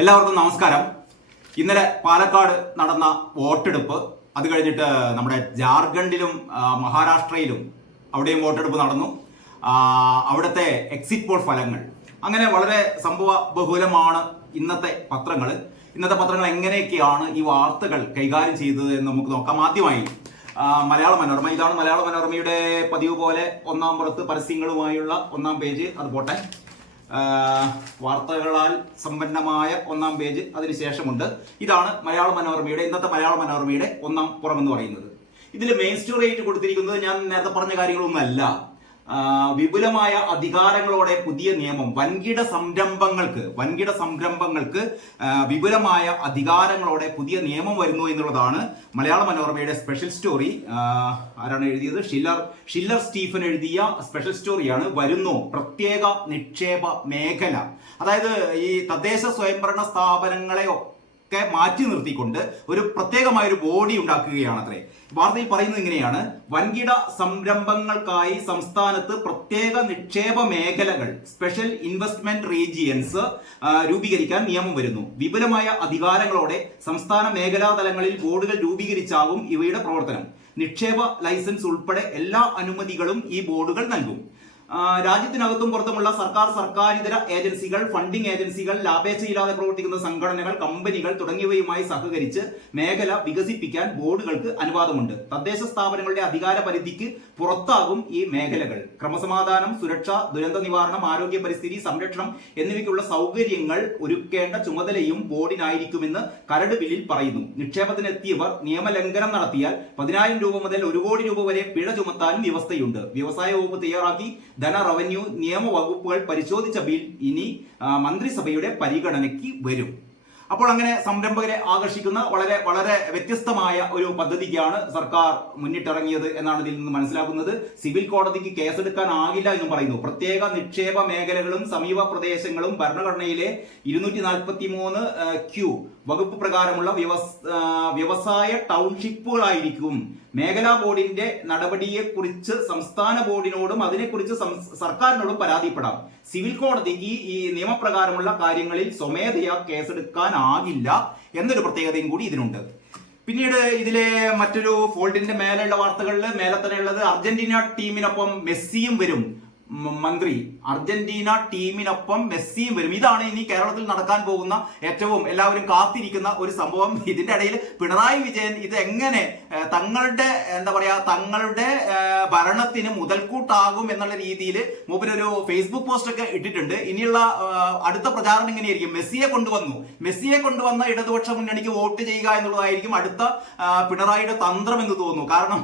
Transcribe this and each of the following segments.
എല്ലാവർക്കും നമസ്കാരം. ഇന്നലെ പാലക്കാട് നടന്ന വോട്ടെടുപ്പ്, അത് കഴിഞ്ഞിട്ട് നമ്മുടെ ജാർഖണ്ഡിലും മഹാരാഷ്ട്രയിലും അവിടെയും വോട്ടെടുപ്പ് നടന്നു. അവിടുത്തെ എക്സിറ്റ് പോൾ ഫലങ്ങൾ അങ്ങനെ വളരെ സംഭവ ബഹുലമാണ്. ഇന്നത്തെ പത്രങ്ങൾ എങ്ങനെയൊക്കെയാണ് ഈ വാർത്തകൾ കൈകാര്യം ചെയ്തത് എന്ന് നമുക്ക് നോക്കാം. ആദ്യമായി മലയാള മനോരമ. ഇതാണ് മലയാള മനോരമയുടെ പതിവ് പോലെ ഒന്നാം പുറത്ത് പരസ്യങ്ങളുമായുള്ള ഒന്നാം പേജ്. അത് പോട്ടെ, വാർത്തകളാൽ സമ്പന്നമായ ഒന്നാം പേജ് അതിനുശേഷമുണ്ട്. ഇതാണ് ഇന്നത്തെ മലയാള മനോരമയുടെ ഒന്നാം പുറം എന്ന് പറയുന്നത്. ഇതിൽ മെയിൻ സ്റ്റോറി ആയിട്ട് കൊടുത്തിരിക്കുന്നത് ഞാൻ നേരത്തെ പറഞ്ഞ കാര്യങ്ങളൊന്നുമല്ല. വിപുലമായ അധികാരങ്ങളോടെ പുതിയ നിയമം, വൻകിട സംരംഭങ്ങൾക്ക് വിപുലമായ അധികാരങ്ങളോടെ പുതിയ നിയമം വരുന്നു എന്നുള്ളതാണ് മലയാള മനോരമയുടെ സ്പെഷ്യൽ സ്റ്റോറി. ആരാണ് എഴുതിയത്? ഷില്ലർ സ്റ്റീഫൻ എഴുതിയ സ്പെഷ്യൽ സ്റ്റോറിയാണ്. വരുന്നു പ്രത്യേക നിക്ഷേപ മേഖല. അതായത് ഈ തദ്ദേശ സ്വയംഭരണ സ്ഥാപനങ്ങളെ മാറ്റി നിർത്തിക്കൊണ്ട് ഒരു പ്രത്യേകമായ ഒരു ബോഡി ഉണ്ടാക്കുകയാണത്രേ. വാർത്തയിൽ പറയുന്നത് ഇങ്ങനെയാണ്: വൻകിട സംരംഭങ്ങൾക്കായി സംസ്ഥാനത്ത് പ്രത്യേക നിക്ഷേപ മേഖലകൾ, സ്പെഷ്യൽ ഇൻവെസ്റ്റ്മെന്റ് റീജിയൻസ് രൂപീകരിക്കാൻ നിയമം വരുന്നു. വിപുലമായ അധികാരങ്ങളോടെ സംസ്ഥാന മേഖലാ തലങ്ങളിൽ ബോർഡുകൾ രൂപീകരിച്ചാവും ഇവയുടെ പ്രവർത്തനം. നിക്ഷേപ ലൈസൻസ് ഉൾപ്പെടെ എല്ലാ അനുമതികളും ഈ ബോർഡുകൾ നൽകും. രാജ്യത്തിനകത്തും പുറത്തുമുള്ള സർക്കാരിതര ഏജൻസികൾ, ഫണ്ടിംഗ് ഏജൻസികൾ, ലാഭേച്ഛയില്ലാതെ പ്രവർത്തിക്കുന്ന സംഘടനകൾ, കമ്പനികൾ തുടങ്ങിയവയുമായി സഹകരിച്ച് മേഖല വികസിപ്പിക്കാൻ ബോർഡുകൾക്ക് അനുവാദമുണ്ട്. തദ്ദേശ സ്ഥാപനങ്ങളുടെ അധികാര പരിധിക്ക് പുറത്താകും ഈ മേഖലകൾ. ക്രമസമാധാനം, സുരക്ഷ, ദുരന്ത നിവാരണം, ആരോഗ്യ പരിസ്ഥിതി സംരക്ഷണം എന്നിവയ്ക്കുള്ള സൗകര്യങ്ങൾ ഒരുക്കേണ്ട ചുമതലയും ബോർഡിനായിരിക്കുമെന്ന് കരട് ബില്ലിൽ പറയുന്നു. നിക്ഷേപത്തിനെത്തിയവർ നിയമലംഘനം നടത്തിയാൽ 10,000 രൂപ മുതൽ 1 കോടി രൂപ വരെ പിഴ ചുമത്താനും വ്യവസ്ഥയുണ്ട്. വ്യവസായ വകുപ്പ് തയ്യാറാക്കി ധന, റവന്യൂ, നിയമ വകുപ്പുകൾ പരിശോധിച്ച ബിൽ ഇനി മന്ത്രിസഭയുടെ പരിഗണനയ്ക്ക് വരും. അപ്പോൾ അങ്ങനെ സംരംഭകരെ ആകർഷിക്കുന്ന വളരെ വളരെ വ്യത്യസ്തമായ ഒരു പദ്ധതിക്കാണ് സർക്കാർ മുന്നിട്ടിറങ്ങിയത് എന്നാണ് ഇതിൽ നിന്ന് മനസ്സിലാക്കുന്നത്. സിവിൽ കോടതിക്ക് കേസെടുക്കാനാകില്ല എന്നും പറയുന്നു. പ്രത്യേക നിക്ഷേപ മേഖലകളും സമീപ പ്രദേശങ്ങളും ഭരണഘടനയിലെ 243Q വകുപ്പ് പ്രകാരമുള്ള വ്യവസായ ടൗൺഷിപ്പുകളായിരിക്കും. മേഖലാ ബോർഡിന്റെ നടപടിയെക്കുറിച്ച് സംസ്ഥാന ബോർഡിനോടും അതിനെക്കുറിച്ച് സർക്കാരിനോടും പരാതിപ്പെടാം. സിവിൽ കോടതിക്ക് ഈ നിയമപ്രകാരമുള്ള കാര്യങ്ങളിൽ സ്വമേധയാ കേസെടുക്കാനാകില്ല എന്നൊരു പ്രത്യേകതയും കൂടി ഇതിനുണ്ട്. പിന്നീട് ഇതിലെ മറ്റൊരു ഫോൾഡിന്റെ മേലെയുള്ള വാർത്തകളിൽ മേലെ തന്നെ ഉള്ളത് അർജന്റീന ടീമിനൊപ്പം മെസ്സിയും വരും. മന്ത്രി അർജന്റീന ടീമിനൊപ്പം മെസ്സിയും വരും. ഇതാണ് ഇനി കേരളത്തിൽ നടക്കാൻ പോകുന്ന ഏറ്റവും എല്ലാവരും കാത്തിരിക്കുന്ന ഒരു സംഭവം. ഇതിന്റെ ഇടയിൽ പിണറായി വിജയൻ ഇത് എങ്ങനെ തങ്ങളുടെ ഭരണത്തിന് മുതൽക്കൂട്ടാകും എന്നുള്ള രീതിയിൽ മൂപ്പരൊരു ഫേസ്ബുക്ക് പോസ്റ്റ് ഒക്കെ ഇട്ടിട്ടുണ്ട്. ഇനിയുള്ള അടുത്ത പ്രചാരണം എങ്ങനെയായിരിക്കും? മെസ്സിയെ കൊണ്ടുവന്ന ഇടതുപക്ഷ മുന്നണിക്ക് വോട്ട് ചെയ്യുക എന്നുള്ളതായിരിക്കും അടുത്ത പിണറായിയുടെ തന്ത്രം എന്ന് തോന്നുന്നു. കാരണം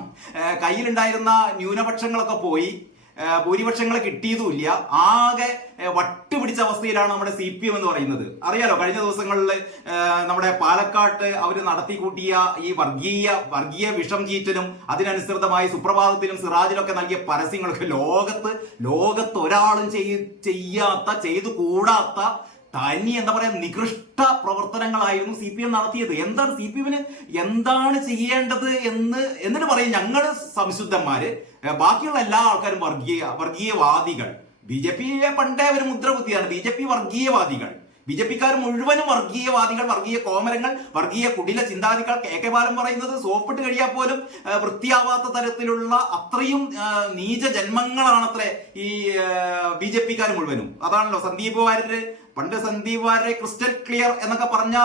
കയ്യിലുണ്ടായിരുന്ന ന്യൂനപക്ഷങ്ങളൊക്കെ പോയി, ഭൂരിപക്ഷങ്ങളെ കിട്ടിയതുമില്ല. ആകെ വട്ടുപിടിച്ച അവസ്ഥയിലാണ് നമ്മുടെ CPM എന്ന് പറയുന്നത്. അറിയാലോ, കഴിഞ്ഞ ദിവസങ്ങളിൽ നമ്മുടെ പാലക്കാട്ട് അവർ നടത്തിക്കൂട്ടിയ ഈ വർഗീയ വിഷം ചീറ്റലും അതിനനുസൃതമായി സുപ്രഭാതത്തിലും സിറാജിലൊക്കെ നൽകിയ പരസ്യങ്ങളൊക്കെ ലോകത്ത് ഒരാളും ചെയ്തു കൂടാത്ത തനി നികൃഷ്ട പ്രവർത്തനങ്ങളായിരുന്നു CPM നടത്തിയത്. എന്താണ് CPM-ന് എന്താണ് ചെയ്യേണ്ടത് എന്നിട്ട് പറയും ഞങ്ങൾ സംശുദ്ധന്മാര്, ബാക്കിയുള്ള എല്ലാ ആൾക്കാരും വർഗീയവാദികൾ. BJP-യെ പണ്ടേ ഒരു മുദ്രകുത്തിയാണ് BJP വർഗീയവാദികൾ. BJP-ക്കാർ മുഴുവനും വർഗീയവാദികൾ, വർഗീയ കോമരങ്ങൾ, വർഗീയ കുടില ചിന്താതികൾ. KK ബാലൻ പറയുന്നത് സോപ്പിട്ട് കഴിയാൽ പോലും വൃത്തിയാവാത്ത തരത്തിലുള്ള അത്രയും നീച ജന്മങ്ങളാണത്രേ ഈ BJP-ക്കാർ മുഴുവനും. അതാണല്ലോ പണ്ട് സന്ദീപ് വാര്യരെ ക്രിസ്റ്റൽ ക്ലിയർ എന്നൊക്കെ പറഞ്ഞ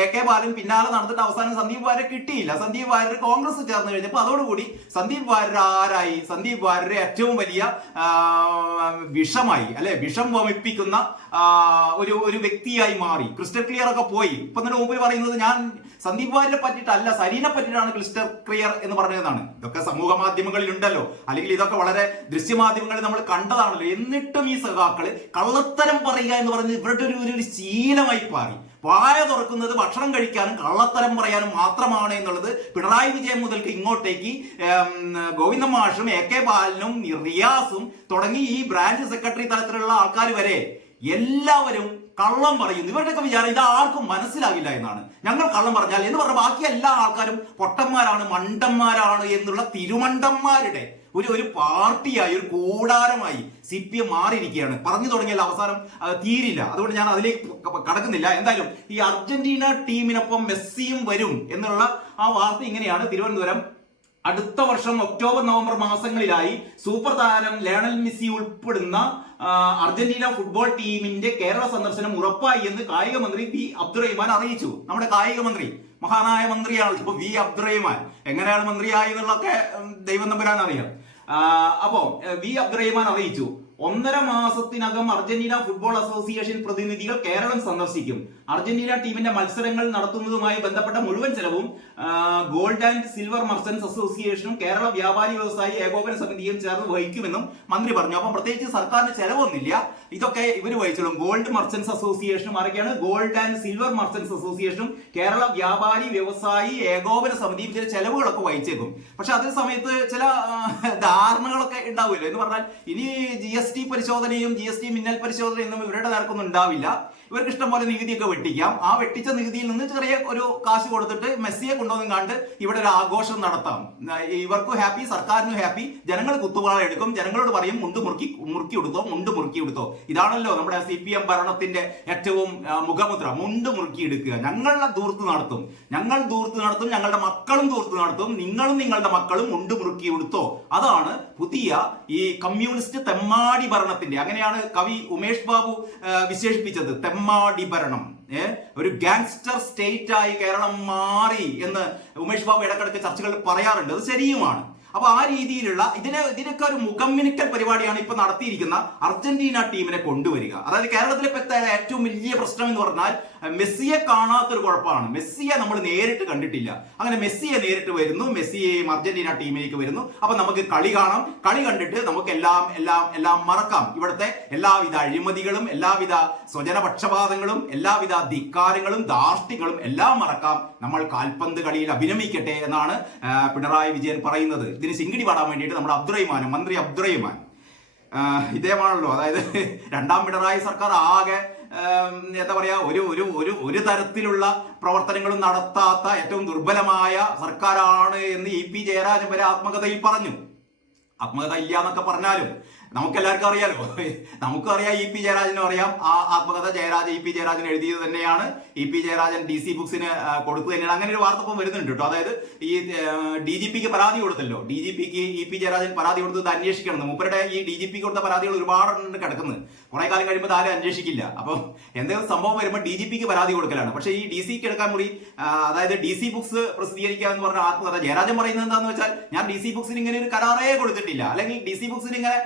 AK ബാലൻ പിന്നാലെ നടന്നിട്ട് അവസാനം സന്ദീപ് വാര്യരെ കിട്ടിയില്ല. സന്ദീപ് വാര്യർ കോൺഗ്രസ് ചേർന്ന് കഴിഞ്ഞപ്പോൾ അതോടുകൂടി സന്ദീപ് വാര്യർ ആരായി? സന്ദീപ് വാര്യരെ ഏറ്റവും വലിയ വിഷം വമിപ്പിക്കുന്ന ഒരു വ്യക്തിയായി മാറി. ക്രിസ്റ്റൽ ക്ലിയർ ഒക്കെ പോയി. ഇപ്പൊ തന്നെ മുമ്പിൽ പറയുന്നത് ഞാൻ സന്ദീപ് വാര്യരെ പറ്റിയിട്ടല്ല, സരീനെ പറ്റിയിട്ടാണ് ക്രിസ്റ്റൽ ക്ലിയർ എന്ന് പറഞ്ഞതാണ്. ഇതൊക്കെ സമൂഹ മാധ്യമങ്ങളിൽ ഉണ്ടല്ലോ, അല്ലെങ്കിൽ ഇതൊക്കെ വളരെ ദൃശ്യമാധ്യമങ്ങളിൽ നമ്മൾ കണ്ടതാണല്ലോ. എന്നിട്ടും ഈ സഖാക്കള് കള്ളത്തരം പറയുക എന്ന് പറഞ്ഞ് ഇവരുടെ ഒരു ശീലമായി മാറി. വായ തുറക്കുന്നത് ഭക്ഷണം കഴിക്കാനും കള്ളത്തരം പറയാനും മാത്രമാണ് എന്നുള്ളത് പിണറായി വിജയൻ മുതൽക്ക് ഇങ്ങോട്ടേക്ക് ഗോവിന്ദ മാഷും AK ബാലനും റിയാസും തുടങ്ങി ഈ ബ്രാഞ്ച് സെക്രട്ടറി തലത്തിലുള്ള ആൾക്കാർ വരെ എല്ലാവരും കള്ളം പറയുന്നു. ഇവരുടെയൊക്കെ വിചാരം ഇത് ആർക്കും മനസ്സിലാകില്ല എന്നാണ്. ഞങ്ങൾ കള്ളം പറഞ്ഞാൽ എന്ന് പറഞ്ഞ ബാക്കി എല്ലാ ആൾക്കാരും പൊട്ടന്മാരാണ്, മണ്ടന്മാരാണ് എന്നുള്ള തിരുമണ്ടന്മാരുടെ ഒരു പാർട്ടിയായി, ഒരു കൂടാരമായി CPM മാറിയിരിക്കുകയാണ്. പറഞ്ഞു തുടങ്ങിയാൽ അവസാനം തീരില്ല. അതുകൊണ്ട് ഞാൻ അതിലേക്ക് കടക്കുന്നില്ല. എന്തായാലും ഈ അർജന്റീന ടീമിനൊപ്പം മെസ്സിയും വരും എന്നുള്ള ആ വാർത്ത ഇങ്ങനെയാണ്. തിരുവനന്തപുരം അടുത്ത വർഷം ഒക്ടോബർ നവംബർ മാസങ്ങളിലായി സൂപ്പർ താരം ലയണൽ മെസ്സി ഉൾപ്പെടുന്ന അർജന്റീന ഫുട്ബോൾ ടീമിന്റെ കേരള സന്ദർശനം ഉറപ്പായി എന്ന് കായിക മന്ത്രി വി അബ്ദുറഹിമാൻ അറിയിച്ചു. നമ്മുടെ കായിക മന്ത്രി മഹാനായ മന്ത്രിയാണ് ഇപ്പൊ വി അബ്ദുറഹിമാൻ. എങ്ങനെയാണ് മന്ത്രിയായി എന്നുള്ളതൊക്കെ ദൈവം തമ്പുരാൻ അറിയാം. അപ്പോ വി അബ്ദുറഹിമാൻ അറിയിച്ചു, 1.5 മാസത്തിനകം അർജന്റീന ഫുട്ബോൾ അസോസിയേഷൻ പ്രതിനിധികൾ കേരളം സന്ദർശിക്കും. അർജന്റീന ടീമിന്റെ മത്സരങ്ങൾ നടത്തുന്നതുമായി ബന്ധപ്പെട്ട മുഴുവൻ ചെലവും ഗോൾഡ് ആൻഡ് സിൽവർ മർച്ചന്റ്സ് അസോസിയേഷനും കേരള വ്യാപാരി വ്യവസായി ഏകോപന സമിതിയും ചേർന്ന് വഹിക്കുമെന്നും മന്ത്രി പറഞ്ഞു. അപ്പം പ്രത്യേകിച്ച് സർക്കാരിന് ചെലവൊന്നുമില്ല, ഇതൊക്കെ ഇവർ വഹിച്ചോളും. ഗോൾഡ് മർച്ചന്റ്സ് അസോസിയേഷനും ആരൊക്കെയാണ്? ഗോൾഡ് ആൻഡ് സിൽവർ മർച്ചന്റ്സ് അസോസിയേഷനും കേരള വ്യാപാരി വ്യവസായി ഏകോപന സമിതിയും ചില ചെലവുകളൊക്കെ വഹിച്ചേക്കും. പക്ഷെ അതേ സമയത്ത് ചില ധാരണകളൊക്കെ ഉണ്ടാവില്ല. എന്ന് പറഞ്ഞാൽ ഇനി GST പരിശോധനയും GST മിന്നൽ പരിശോധനയൊന്നും ഇവരുടെ നേർക്കൊന്നും ഉണ്ടാവില്ല. ഇവർക്ക് ഇഷ്ടം പോലെ നികുതിയൊക്കെ വെട്ടിക്കാം. ആ വെട്ടിച്ച നികുതിയിൽ നിന്ന് ചെറിയ ഒരു കാശ് കൊടുത്തിട്ട് മെസ്സിയെ കൊണ്ടുവന്നും കണ്ട് ഇവിടെ ഒരു ആഘോഷം നടത്താം. ഇവർക്കും ഹാപ്പി, സർക്കാരിനും ഹാപ്പി. ജനങ്ങൾ കുത്തുവാള എടുക്കും, ജനങ്ങളോട് പറയും മുണ്ട് മുറുക്കി എടുത്തോ. ഇതാണല്ലോ നമ്മുടെ CPM ഭരണത്തിന്റെ ഏറ്റവും മുഖമുദ്ര, മുണ്ട് മുറുക്കി എടുക്കുക. ഞങ്ങളുടെ ദൂർത്ത് നടത്തും, ഞങ്ങളുടെ മക്കളും ദൂർത്ത് നടത്തും. നിങ്ങളും നിങ്ങളുടെ മക്കളും മുണ്ട് മുറുക്കി എടുത്തോ. അതാണ് പുതിയ ഈ കമ്മ്യൂണിസ്റ്റ് തെമ്മാടി ഭരണത്തിന്റെ, അങ്ങനെയാണ് കവി ഉമേഷ് ബാബു വിശേഷിപ്പിച്ചത്, തെമ്മാടി ഭരണം. ഒരു ഗാങ്സ്റ്റർ സ്റ്റേറ്റ് ആയി കേരളം മാറി എന്ന് ഉമേഷ് ബാബു ഇടക്കിടക്ക് ചർച്ചകൾ പറയാറുണ്ട്. അത് ശരിയുമാണ്. അപ്പൊ ആ രീതിയിലുള്ള ഇതിനൊക്കെ ഒരു മുഖംമിനുക്കൽ പരിപാടിയാണ് ഇപ്പൊ നടത്തിയിരിക്കുന്ന അർജന്റീന ടീമിനെ കൊണ്ടുവരിക. അതായത് കേരളത്തിലെ ഏറ്റവും വലിയ പ്രശ്നം എന്ന് പറഞ്ഞാൽ മെസ്സിയെ കാണാത്തൊരു കുഴപ്പമാണ്. മെസ്സിയെ നമ്മൾ നേരിട്ട് കണ്ടിട്ടില്ല. അങ്ങനെ മെസ്സിയെ നേരിട്ട് വരുന്നു, മെസ്സിയെയും അർജന്റീന ടീമിലേക്ക് വരുന്നു. അപ്പൊ നമുക്ക് കളി കാണാം, കളി കണ്ടിട്ട് നമുക്ക് എല്ലാം മറക്കാം. ഇവിടുത്തെ എല്ലാവിധ അഴിമതികളും എല്ലാവിധ സ്വജനപക്ഷപാതങ്ങളും എല്ലാവിധ ധിക്കാരങ്ങളും ധാർഷ്ട്യങ്ങളും എല്ലാം മറക്കാം. നമ്മൾ കാൽപന്ത് കളിയിൽ അഭിനമിക്കട്ടെ എന്നാണ് പിണറായി വിജയൻ പറയുന്നത്. ഇതിന് ശിങ്കിടി പാടാൻ വേണ്ടിയിട്ട് നമ്മുടെ മന്ത്രി അബ്ദുറഹിമാൻ ഇദ്ദേഹമാണല്ലോ. അതായത് രണ്ടാം പിണറായി സർക്കാർ ആകെ എന്താ പറയാ, ഒരു തരത്തിലുള്ള പ്രവർത്തനങ്ങളും നടത്താത്ത ഏറ്റവും ദുർബലമായ സർക്കാരാണ് എന്ന് EP ജയരാജൻ വരെ ആത്മകഥയിൽ പറഞ്ഞു. ആത്മകഥ ഇല്ല എന്നൊക്കെ പറഞ്ഞാലും നമുക്കെല്ലാവർക്കും അറിയാലോ. നമുക്കറിയാം, EP ജയരാജനും അറിയാം. ആ ആത്മകഥ EP ജയരാജൻ എഴുതിയത് തന്നെയാണ്. EP ജയരാജൻ DC ബുക്സിന് കൊടുത്തു തന്നെയാണ്. അങ്ങനെ ഒരു വാർത്ത ഇപ്പം വരുന്നുണ്ട് കേട്ടോ. അതായത് ഈ DGPക്ക് പരാതി കൊടുത്തല്ലോ, DGPക്ക് EP ജയരാജൻ പരാതി കൊടുത്തത് അന്വേഷിക്കണം. മൂപ്പരുടെ ഈ DGPക്ക് കൊടുത്ത പരാതികൾ ഒരുപാടുണ്ട് കിടക്കുന്നത്. കുറെ കാലം കഴിയുമ്പോൾ ആരും അന്വേഷിക്കില്ല. അപ്പം എന്തെങ്കിലും സംഭവം വരുമ്പോൾ DGPക്ക് പരാതി കൊടുക്കലാണ്. പക്ഷേ ഈ DCക്ക് എടുക്കാൻ മുറി, അതായത് DC ബുക്സ് പ്രസിദ്ധീകരിക്കുക എന്ന് പറഞ്ഞ ആത്മകഥ ജയരാജൻ പറയുന്നത് എന്താണെന്ന് വെച്ചാൽ, ഞാൻ DC ബുക്സിന് ഇങ്ങനെ ഒരു കരാറേ കൊടുത്തിട്ടില്ല, അല്ലെങ്കിൽ DC ബുക്സിന് ഇങ്ങനെ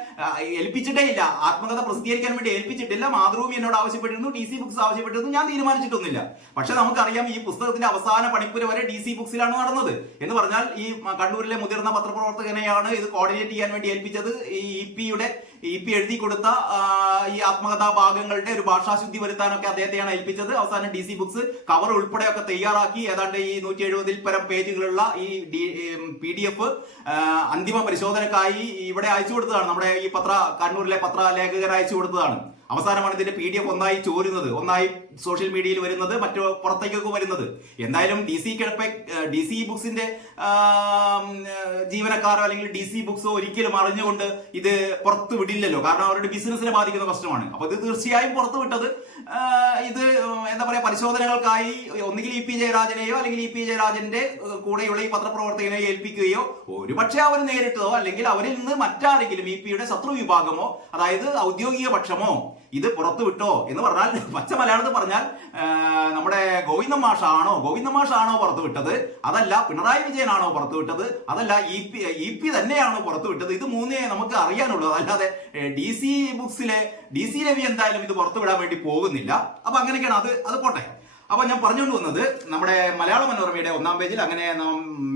ഏൽപ്പിച്ചിട്ടേ ഇല്ല, ആത്മകഥ പ്രസിദ്ധീകരിക്കാൻ വേണ്ടി ഏൽപ്പിച്ചിട്ടില്ല. മാതൃഭൂമി എന്നോട് ആവശ്യപ്പെട്ടിരുന്നു, DC ബുക്സ് ആവശ്യപ്പെട്ടിരുന്നു, ഞാൻ തീരുമാനിച്ചിട്ടൊന്നുമില്ല. പക്ഷെ നമുക്കറിയാം ഈ പുസ്തകത്തിന്റെ അവസാന പണിപ്പുര വരെ DC ബുക്സിലാണ് നടന്നത്. എന്ന് പറഞ്ഞാൽ ഈ കണ്ണൂരിലെ മുതിർന്ന പത്രപ്രവർത്തകനെയാണ് ഇത് കോർഡിനേറ്റ് ചെയ്യാൻ വേണ്ടി ഏൽപ്പിച്ചത്. ഈ EP എഴുതി കൊടുത്ത ഈ ആത്മകഥാ ഭാഗങ്ങളുടെ ഒരു ഭാഷാശുദ്ധി വരുത്താനൊക്കെ അദ്ദേഹത്തെയാണ് ഏൽപ്പിച്ചത്. അവസാനം DC ബുക്സ് കവർ ഉൾപ്പെടെയൊക്കെ തയ്യാറാക്കി ഏതാണ്ട് ഈ 170 പരം പേജുകളുള്ള ഈ PDF അന്തിമ പരിശോധനക്കായി ഇവിടെ അയച്ചു കൊടുത്തതാണ്. നമ്മുടെ ഈ കണ്ണൂരിലെ പത്രലേഖകർ അയച്ചു കൊടുത്തതാണ്. അവസാനമാണ് ഇതിന്റെ PDF ഒന്നായി ചോരുന്നത്, ഒന്നായി സോഷ്യൽ മീഡിയയിൽ വരുന്നത്, മറ്റു പുറത്തേക്കൊക്കെ വരുന്നത്. എന്തായാലും DC ബുക്സിന്റെ ജീവനക്കാരോ അല്ലെങ്കിൽ DC ബുക്സോ ഒരിക്കലും അറിഞ്ഞുകൊണ്ട് ഇത് പുറത്തു വിടില്ലല്ലോ. കാരണം അവരുടെ ബിസിനസിനെ ബാധിക്കുന്ന പ്രശ്നമാണ്. അപ്പൊ ഇത് തീർച്ചയായും പുറത്തു വിട്ടത് ഇത് എന്താ പറയാ, പരിശോധനകൾക്കായി ഒന്നുകിൽ EP ജയരാജനെയോ അല്ലെങ്കിൽ EP ജയരാജന്റെ കൂടെയുള്ള ഈ പത്രപ്രവർത്തകനെയോ ഏൽപ്പിക്കുകയോ, ഒരുപക്ഷെ അവർ നേരിട്ടോ അല്ലെങ്കിൽ അവരിൽ നിന്ന് മറ്റാരെങ്കിലും EPയുടെ ശത്രു വിഭാഗമോ അതായത് ഔദ്യോഗിക പക്ഷമോ ഇത് പുറത്തു വിട്ടോ എന്ന് പറഞ്ഞാൽ, പച്ച മലയാളത്തിൽ പറഞ്ഞാൽ നമ്മുടെ ഗോവിന്ദ മാഷാണോ പുറത്തു വിട്ടത്, അതല്ല പിണറായി വിജയനാണോ പുറത്തു വിട്ടത്, അതല്ല EP തന്നെയാണോ പുറത്തു വിട്ടത്, ഇത് മൂന്നേ നമുക്ക് അറിയാനുള്ളൂ. അല്ലാതെ DC രവി എന്തായാലും ഇത് പുറത്തു വിടാൻ വേണ്ടി പോകുന്നില്ല. അപ്പൊ അങ്ങനെയൊക്കെയാണ്. അത് പോട്ടെ. അപ്പൊ ഞാൻ പറഞ്ഞുകൊണ്ട് വന്നത്, നമ്മുടെ മലയാള മനോരമയുടെ 1-ാം പേജിൽ അങ്ങനെ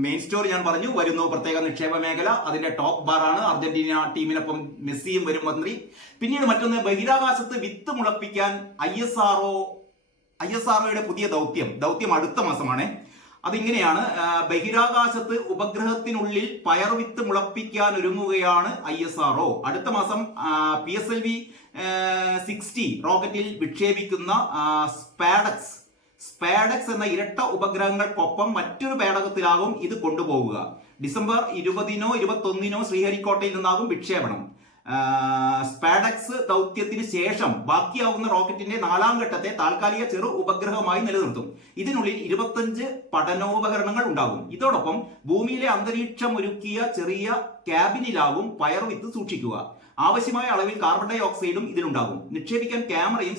മെയിൻ സ്റ്റോറി ഞാൻ പറഞ്ഞു, വരുന്നു പ്രത്യേക നിക്ഷേപ മേഖല, അതിന്റെ ടോപ്പ് ബാറാണ്. അർജന്റീന ടീമിനൊപ്പം മെസ്സിയും വരും മന്ത്രി. പിന്നീട് മറ്റൊന്ന്, ബഹിരാകാശത്ത് വിത്ത് മുളപ്പിക്കാൻ ISROയുടെ പുതിയ ദൗത്യം അടുത്ത മാസമാണ്. അതിങ്ങനെയാണ്, ബഹിരാകാശത്ത് ഉപഗ്രഹത്തിനുള്ളിൽ പയർവിത്ത് മുളപ്പിക്കാൻ ഒരുങ്ങുകയാണ് ISRO. അടുത്ത മാസം PSLV 60 റോക്കറ്റിൽ വിക്ഷേപിക്കുന്ന സ്പാഡക്സ് എന്ന ഇരട്ട ഉപഗ്രഹങ്ങൾക്കൊപ്പം മറ്റൊരു പേടകത്തിലാകും ഇത് കൊണ്ടുപോവുക. ഡിസംബർ 20-നോ 21-നോ ശ്രീഹരിക്കോട്ടയിൽ നിന്നാകും വിക്ഷേപണം. സ്പാഡക്സ് ദൗത്യത്തിന് ശേഷം ബാക്കിയാവുന്ന റോക്കറ്റിന്റെ 4ാം ഘട്ടത്തെ താൽക്കാലിക ചെറു ഉപഗ്രഹമായി നിലനിർത്തും. ഇതിനുള്ളിൽ 25 പഠനോപകരണങ്ങൾ ഉണ്ടാകും. ഇതോടൊപ്പം ഭൂമിയിലെ അന്തരീക്ഷം ഒരുക്കിയ ചെറിയ ക്യാബിനിലാകും പയർവിത്ത് സൂക്ഷിക്കുക. ആവശ്യമായ അളവിൽ കാർബൺ ഡൈ ഓക്സൈഡും ഇതിലുണ്ടാകും. നിരീക്ഷിക്കാൻ ക്യാമറയും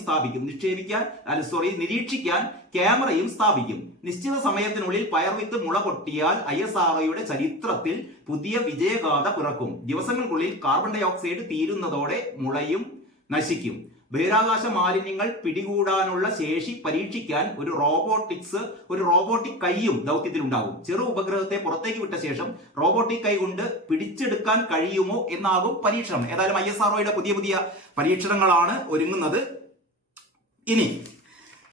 സ്ഥാപിക്കും. നിശ്ചിത സമയത്തിനുള്ളിൽ പയർവിത്ത് മുള പൊട്ടിയാൽ ISROയുടെ ചരിത്രത്തിൽ പുതിയ വിജയഗാഥ പിറക്കും. ദിവസങ്ങൾക്കുള്ളിൽ കാർബൺ ഡൈ ഓക്സൈഡ് തീരുന്നതോടെ മുളയും നശിക്കും. ബഹിരാകാശ മാലിന്യങ്ങൾ പിടികൂടാനുള്ള ശേഷി പരീക്ഷിക്കാൻ ഒരു റോബോട്ടിക് കൈയും ദൗത്യത്തിലുണ്ടാകും. ചെറു ഉപഗ്രഹത്തെ പുറത്തേക്ക് വിട്ട ശേഷം റോബോട്ടിക് കൈ കൊണ്ട് പിടിച്ചെടുക്കാൻ കഴിയുമോ എന്നാകും പരീക്ഷണം. ഏതായാലും ISROയുടെ പുതിയ പരീക്ഷണങ്ങളാണ് ഒരുങ്ങുന്നത്. ഇനി